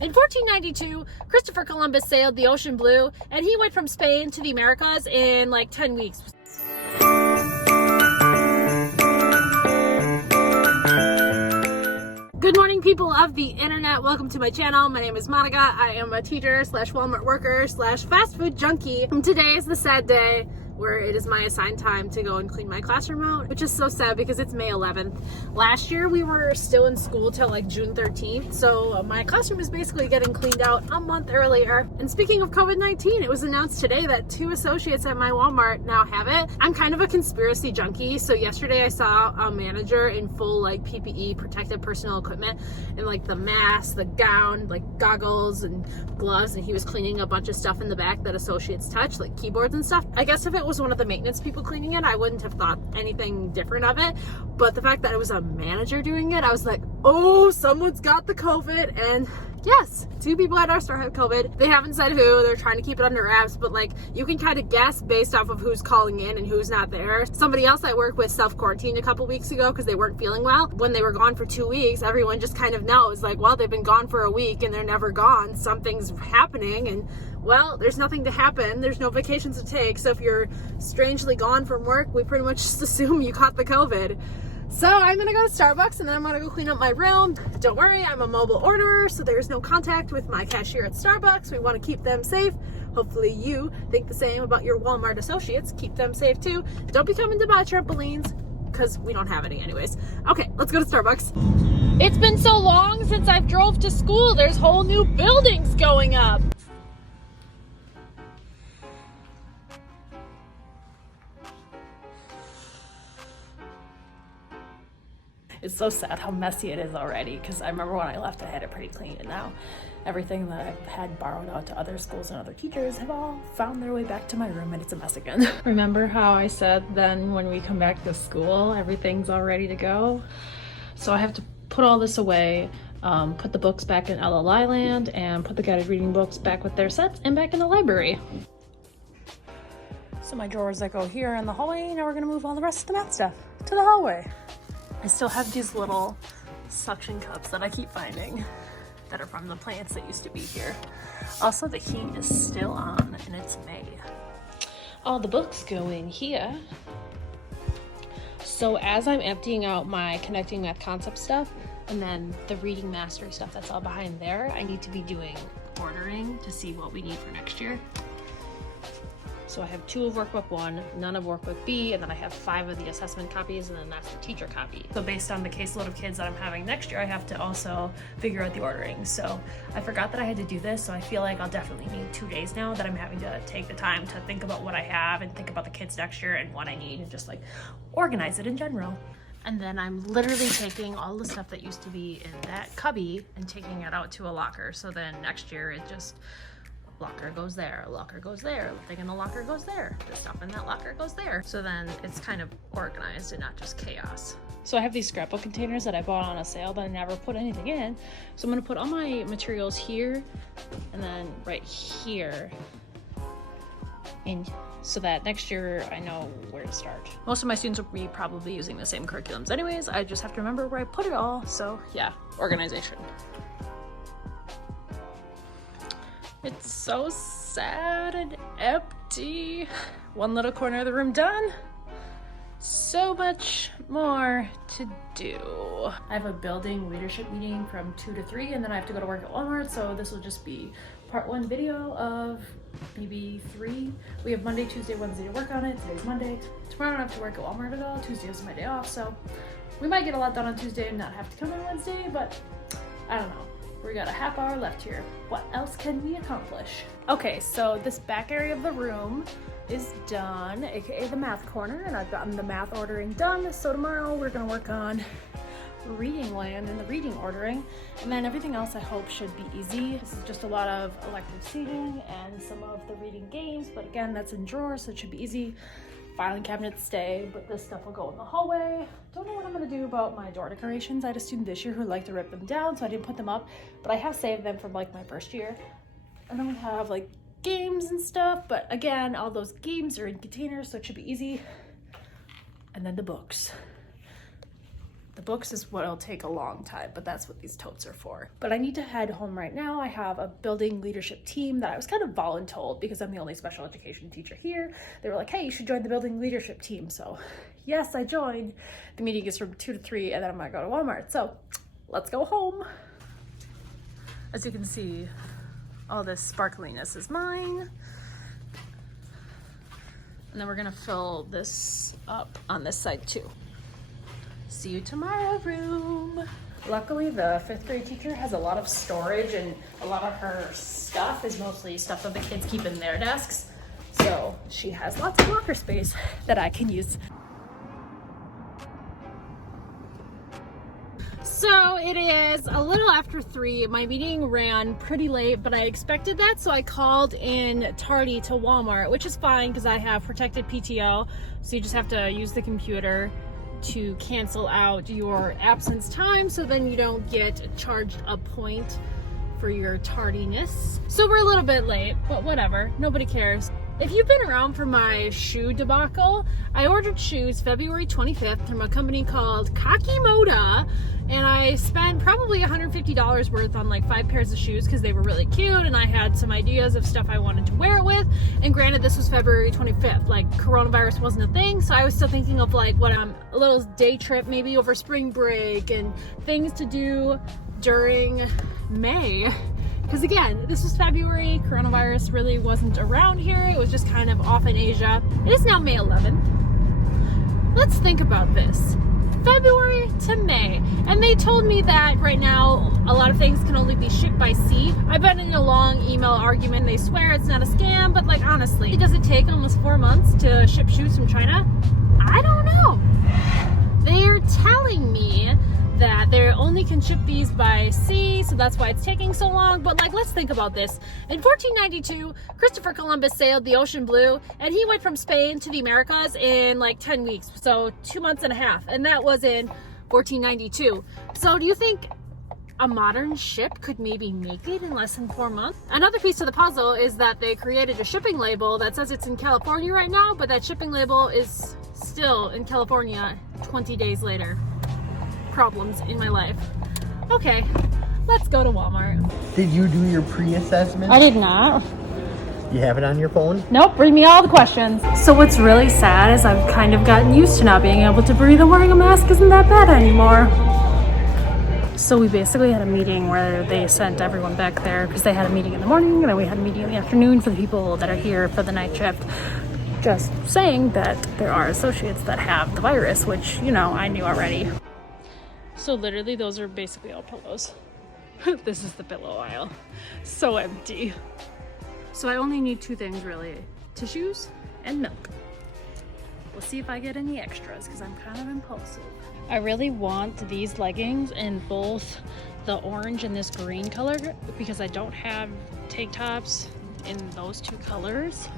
In 1492, Christopher Columbus sailed the ocean blue, and he went from Spain to the Americas in like 10 weeks. Good morning, people of the internet. Welcome to my channel. My name is Monica. I am a teacher slash Walmart worker slash fast food junkie. And today is the sad day where it is my assigned time to go and clean my classroom out, which is so sad because it's May 11th. Last year we were still in school till like June 13th, so my classroom is basically getting cleaned out a month earlier. And speaking of COVID-19, it was announced today that 2 associates at my Walmart now have it. I'm kind of a conspiracy junkie, so yesterday I saw a manager in full like PPE, protective personal equipment, and like the mask, the gown, like goggles and gloves, and he was cleaning a bunch of stuff in the back that associates touch, like keyboards and stuff. I guess if it was one of the maintenance people cleaning it, I wouldn't have thought anything different of it, but the fact that it was a manager doing it, I was like, oh, someone's got the COVID. And yes, 2 people at our store have COVID. They haven't said who. They're trying to keep it under wraps, but like you can kind of guess based off of who's calling in and who's not there. Somebody else I work with self-quarantined a couple weeks ago because they weren't feeling well. When they were gone for 2 weeks, everyone just kind of knows like, well, they've been gone for a week and they're never gone. Something's happening, and well, there's nothing to happen. There's no vacations to take. So if you're strangely gone from work, we pretty much just assume you caught the COVID. So I'm gonna go to Starbucks and then I'm gonna go clean up my room. Don't worry, I'm a mobile orderer, so there's no contact with my cashier at Starbucks. We wanna keep them safe. Hopefully you think the same about your Walmart associates. Keep them safe too. Don't be coming to buy trampolines, because we don't have any anyways. Okay, let's go to Starbucks. It's been so long since I've drove to school. There's whole new buildings going up. It's so sad how messy it is already, because I remember when I left I had it pretty clean, and now everything that I've had borrowed out to other schools and other teachers have all found their way back to my room, and it's a mess again. Remember how I said then when we come back to school everything's all ready to go? So I have to put all this away, put the books back in LLI land, and put the guided reading books back with their sets and back in the library. So my drawers that go here in the hallway, now we're gonna move all the rest of the math stuff to the hallway. I still have these little suction cups that I keep finding that are from the plants that used to be here. Also, the heat is still on and it's May. All the books go in here. So as I'm emptying out my connecting math concept stuff and then the reading mastery stuff that's all behind there, I need to be doing ordering to see what we need for next year. So I have 2 of workbook 1, none of workbook B, and then I have 5 of the assessment copies, and then that's the teacher copy. So based on the caseload of kids that I'm having next year, I have to also figure out the ordering. So I forgot that I had to do this, so I feel like I'll definitely need 2 days now that I'm having to take the time to think about what I have and think about the kids next year and what I need and just like organize it in general. And then I'm literally taking all the stuff that used to be in that cubby and taking it out to a locker. So then next year it just, locker goes there, locker goes there, the thing in the locker goes there, the stuff in that locker goes there. So then it's kind of organized and not just chaos. So I have these scrapbook containers that I bought on a sale, but I never put anything in. So I'm gonna put all my materials here and then right here, and so that next year I know where to start. Most of my students will be probably using the same curriculums anyways. I just have to remember where I put it all. So yeah, organization. It's so sad and empty. One little corner of the room done. So much more to do. I have a building leadership meeting from 2 to 3, and then I have to go to work at Walmart, so this will just be part 1 video of maybe 3. We have Monday, Tuesday, Wednesday to work on it. Today's Monday. Tomorrow I don't have to work at Walmart at all. Tuesday is my day off, so we might get a lot done on Tuesday and not have to come on Wednesday, but I don't know. We got a half hour left here. What else can we accomplish? Okay, so this back area of the room is done, aka the math corner, and I've gotten the math ordering done. So tomorrow we're gonna work on reading land and the reading ordering, and then everything else I hope should be easy. This is just a lot of elective seating and some of the reading games, but again, that's in drawers, so it should be easy. Filing cabinets stay, but this stuff will go in the hallway. Don't know what I'm gonna do about my door decorations. I had a student this year who liked to rip them down, so I didn't put them up, but I have saved them from like my first year. And then we have like games and stuff, but again, all those games are in containers, so it should be easy. And then the books. The books is what'll take a long time, but that's what these totes are for. But I need to head home right now. I have a building leadership team that I was kind of voluntold because I'm the only special education teacher here. They were like, hey, you should join the building leadership team. So yes, I joined. The meeting is from 2 to 3 and then I'm gonna go to Walmart. So let's go home. As you can see, all this sparkliness is mine. And then we're gonna fill this up on this side too. See you tomorrow, room. Luckily, the 5th grade teacher has a lot of storage and a lot of her stuff is mostly stuff that the kids keep in their desks. So she has lots of locker space that I can use. So it is a little after 3. My meeting ran pretty late, but I expected that, so I called in tardy to Walmart, which is fine because I have protected PTO. So you just have to use the computer to cancel out your absence time, so then you don't get charged a point for your tardiness. So we're a little bit late, but whatever, nobody cares. If you've been around for my shoe debacle, I ordered shoes February 25th from a company called Kakimoda, and I spent probably $150 worth on like 5 pairs of shoes because they were really cute and I had some ideas of stuff I wanted to wear it with. And granted, this was February 25th, like coronavirus wasn't a thing, so I was still thinking of like what a little day trip maybe over spring break and things to do during May. Because again, this was February, coronavirus really wasn't around here, it was just kind of off in Asia. It is now May 11th. Let's think about this. February to May, and they told me that right now a lot of things can only be shipped by sea. I've been in a long email argument. They swear it's not a scam, but like honestly, does it take almost 4 months to ship shoes from China? I don't know. They're telling me that they only can ship these by sea, so that's why it's taking so long. But like, let's think about this. In 1492, Christopher Columbus sailed the ocean blue, and he went from Spain to the Americas in like 10 weeks, so 2 months and a half, and that was in 1492. So do you think a modern ship could maybe make it in less than 4 months? Another piece of the puzzle is that they created a shipping label that says it's in California right now, but that shipping label is still in California 20 days later. Problems in my life. Okay, let's go to Walmart. Did you do your pre-assessment? I did not. You have it on your phone? Nope, read me all the questions. So what's really sad is I've kind of gotten used to not being able to breathe, and wearing a mask isn't that bad anymore. So we basically had a meeting where they sent everyone back there because they had a meeting in the morning and then we had a meeting in the afternoon for the people that are here for the night shift. Just saying that there are associates that have the virus, which, you know, I knew already. So literally those are basically all pillows. This is the pillow aisle. So empty. So I only need 2 things really. Tissues and milk. We'll see if I get any extras because I'm kind of impulsive. I really want these leggings in both the orange and this green color because I don't have tank tops in those 2 colors.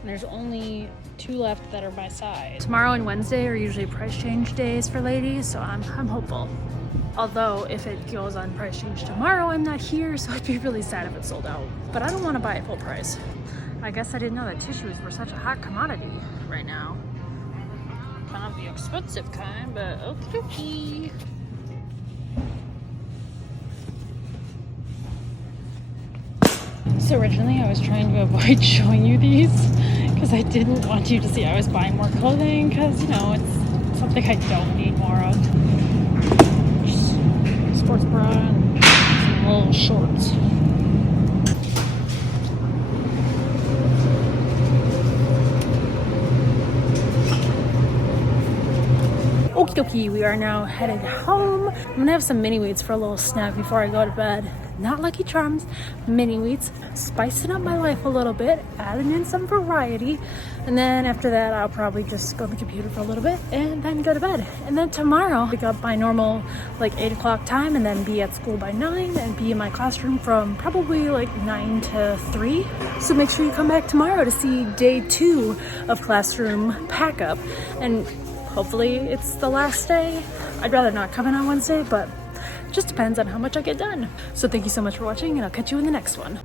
And there's only 2 left that are my size. Tomorrow and Wednesday are usually price change days for ladies, so I'm hopeful. Although if it goes on price change tomorrow, I'm not here, so I'd be really sad if it sold out. But I don't want to buy it full price. I guess I didn't know that tissues were such a hot commodity right now. Kind of the expensive kind, but okie dokie. So originally I was trying to avoid showing you these because I didn't want you to see I was buying more clothing because, you know, it's something I don't need more of. Just sports bra and some little shorts. Okie dokie, we are now headed home. I'm gonna have some mini wheats for a little snack before I go to bed. Not Lucky Charms, mini wheats, spicing up my life a little bit, adding in some variety. And then after that, I'll probably just go on the computer for a little bit and then go to bed. And then tomorrow, pick up my normal like 8 o'clock time and then be at school by 9 and be in my classroom from probably like 9 to 3. So make sure you come back tomorrow to see day 2 of classroom pack up. And hopefully it's the last day. I'd rather not come in on Wednesday, but just depends on how much I get done. So thank you so much for watching and I'll catch you in the next one.